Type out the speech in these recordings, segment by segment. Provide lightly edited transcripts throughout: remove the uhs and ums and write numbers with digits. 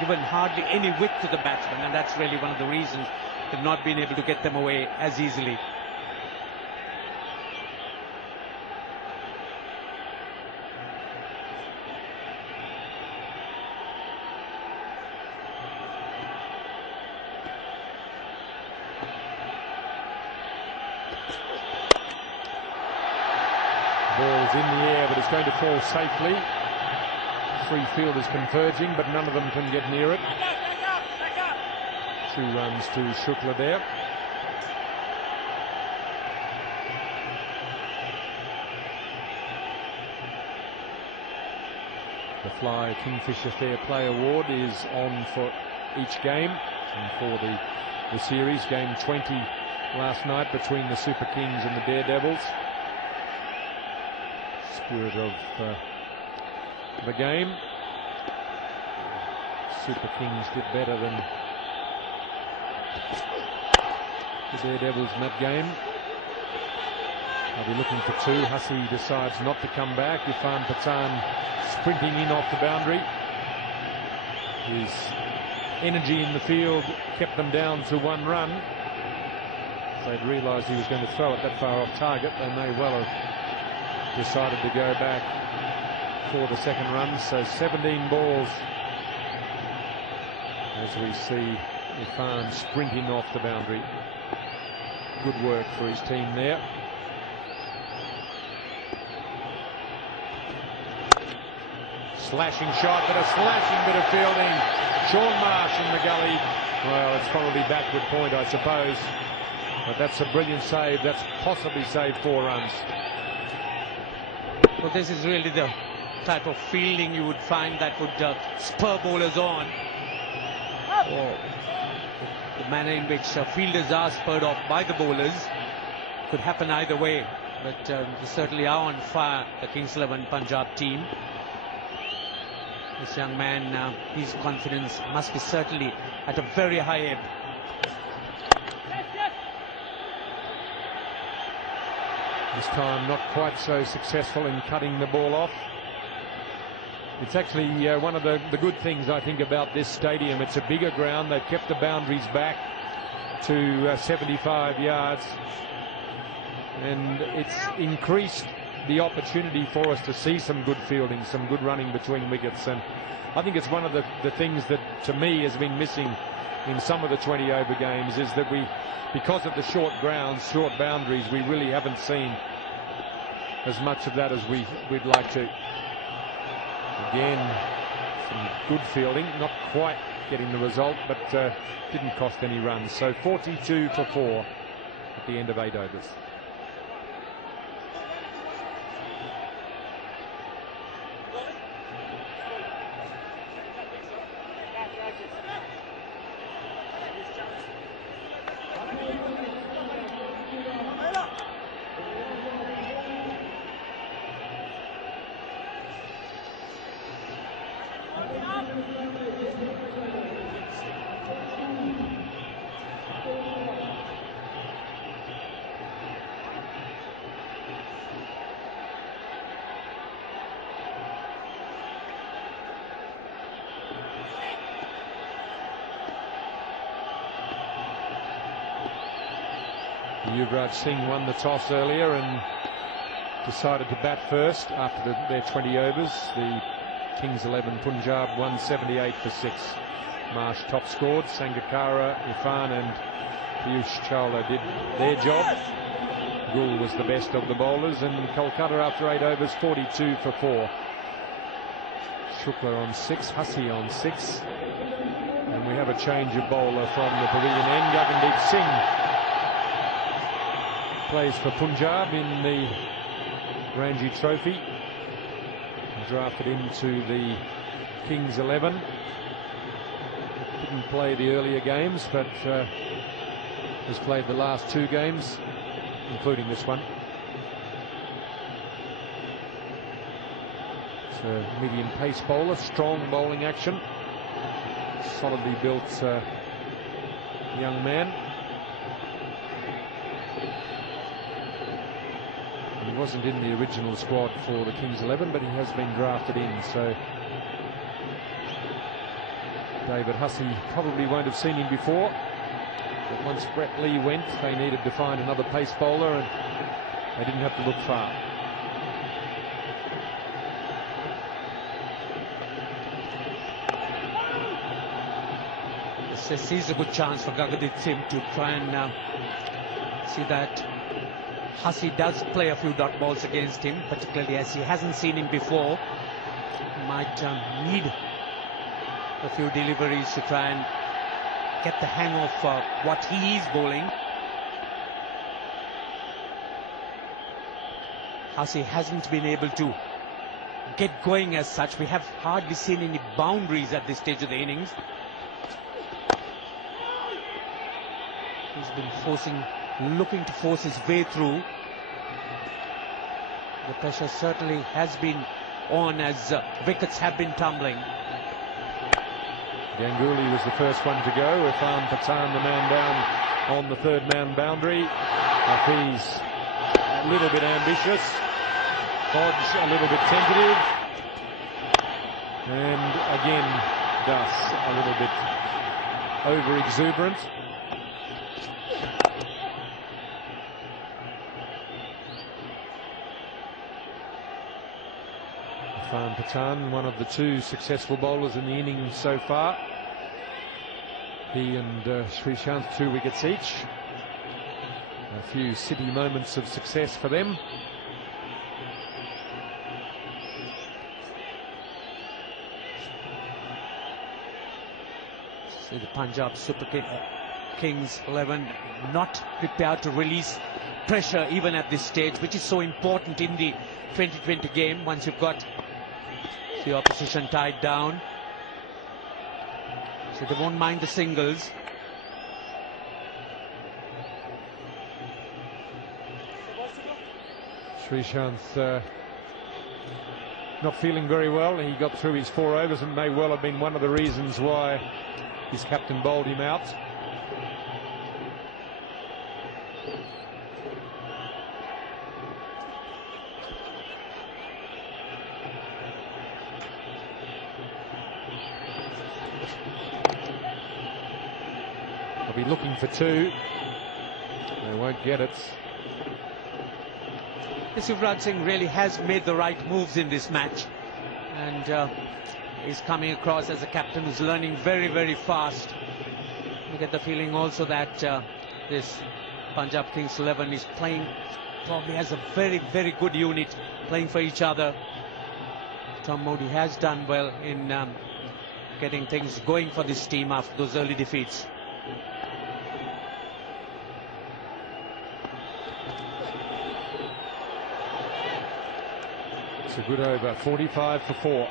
given hardly any width to the batsmen, and that's really one of the reasons they've not been able to get them away as easily. Ball's in the air, but it's going to fall safely. Three fielders converging, but none of them can get near it. 2 runs to Shukla there. The Fly Kingfisher Fair Play Award is on for each game and for the series. Game 20 last night between the Super Kings and the Daredevils. Spirit of the game. Super Kings did better than the Daredevils in that game. I'll be looking for 2. Hussey decides not to come back. Irfan Pathan sprinting in off the boundary. His energy in the field kept them down to 1 run. If they'd realised he was going to throw it that far off target, they may well have decided to go back for the second run. So 17 balls as we see Irfan sprinting off the boundary. Good work for his team there. Slashing shot, but a slashing bit of fielding. Shaun Marsh in the gully. Well, it's probably backward point, I suppose. But that's a brilliant save. That's possibly saved 4 runs. Well, this is really the type of fielding you would find that would spur bowlers on. Or the manner in which fielders are spurred off by the bowlers could happen either way. But they certainly are on fire, the Kings 11 Punjab team. This young man, his confidence must be certainly at a very high ebb. This time not quite so successful in cutting the ball off. It's actually one of the good things I think about this stadium. It's a bigger ground. They've kept the boundaries back to 75 yards. And it's increased the opportunity for us to see some good fielding, some good running between wickets. And I think it's one of the things that to me has been missing in some of the 20 over games, is that we, because of the short grounds, short boundaries, we really haven't seen as much of that as we'd like to. Again, some good fielding, not quite getting the result, but didn't cost any runs. So 42 for 4 at the end of 8 overs. Yuvraj Singh won the toss earlier and decided to bat first after their 20 overs. The Kings 11 Punjab won 78 for 6. Marsh top scored. Sangakkara, Irfan and Piyush Chawla did their job. Gould was the best of the bowlers, and Kolkata after 8 overs 42 for 4. Shukla on 6, Hussey on 6. And we have a change of bowler from the pavilion end. Gagandeep Singh plays for Punjab in the Ranji Trophy, drafted into the Kings 11. Didn't play the earlier games, but has played the last 2 games, including this one. It's a medium pace bowler, strong bowling action, solidly built young man. He wasn't in the original squad for the Kings 11, but he has been drafted in. So David Hussey probably won't have seen him before, but once Brett Lee went, they needed to find another pace bowler, and they didn't have to look far. This is a good chance for Gagardip Singh to try and see that Hussey does play a few dot balls against him, particularly as he hasn't seen him before. He might need a few deliveries to try and get the hang of what he is bowling. Hussey hasn't been able to get going as such. We have hardly seen any boundaries at this stage of the innings. He's been looking to force his way through. The pressure certainly has been on as wickets have been tumbling. Ganguly was the first one to go. Irfan Pathan, the man down on the third man boundary. Hafiz a little bit ambitious. Hodge a little bit tentative. And again, Das a little bit over-exuberant. Irfan Pathan, one of the two successful bowlers in the innings so far. He and Sreesanth 2 wickets each. A few city moments of success for them. See the Punjab Super Kings 11 not prepared to release pressure even at this stage, which is so important in the 2020 game. Once you've got the opposition tied down, so they won't mind the singles. Sreesanth not feeling very well. He got through his 4 overs and may well have been one of the reasons why his captain bowled him out. They'll be looking for 2. They won't get it. Yuvraj Singh really has made the right moves in this match, and is coming across as a captain who's learning very, very fast. You get the feeling also that this Punjab Kings 11 is playing probably as a very, very good unit, playing for each other. Tom Modi has done well in getting things going for this team after those early defeats. It's a good over, 45 for 4.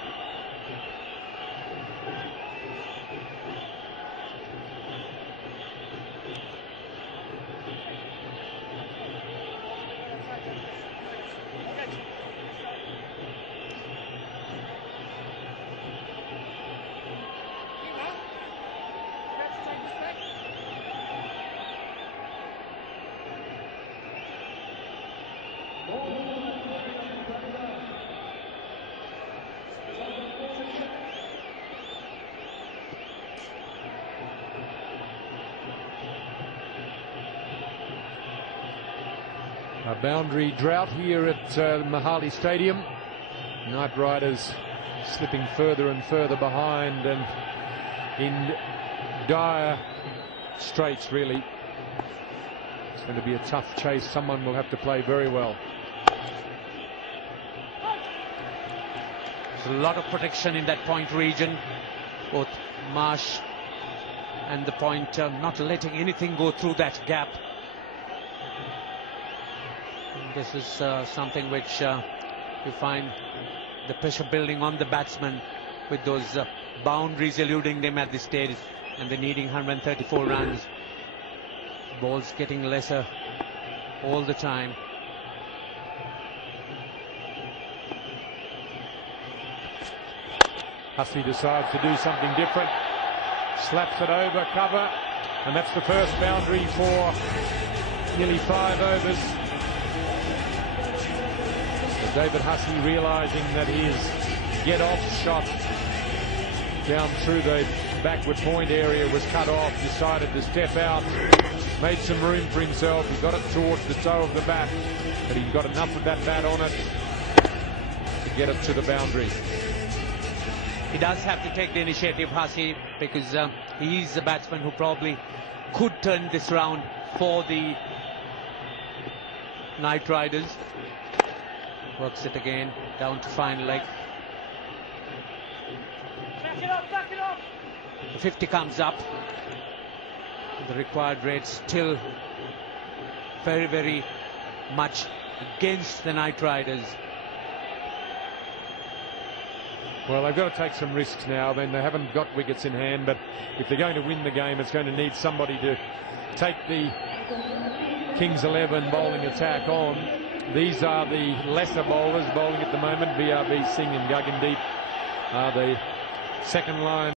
A boundary drought here at Mohali Stadium. Knight Riders slipping further and further behind and in dire straits, really. It's going to be a tough chase. Someone will have to play very well. There's a lot of protection in that point region. Both Marsh and the point not letting anything go through that gap. This is something which you find the pressure building on the batsman with those boundaries eluding them at this stage, and they're needing 134 runs. Balls getting lesser all the time. Hussey decides to do something different. Slaps it over cover, and that's the first boundary for nearly 5 overs. David Hussey realizing that his get-off shot down through the backward point area, was cut off, decided to step out, made some room for himself. He got it towards the toe of the bat, but he got enough of that bat on it to get it to the boundary. He does have to take the initiative, Hussey, because he is a batsman who probably could turn this round for the Knight Riders. Works it again, down to fine leg. Back it up, back it up. The 50 comes up. The required rate still very, very much against the Knight Riders. Well, they've got to take some risks now. Then they haven't got wickets in hand, but if they're going to win the game, it's going to need somebody to take the Kings 11 bowling attack on. These are the lesser bowlers bowling at the moment. BRB, Singh and Gagandeep are the second line.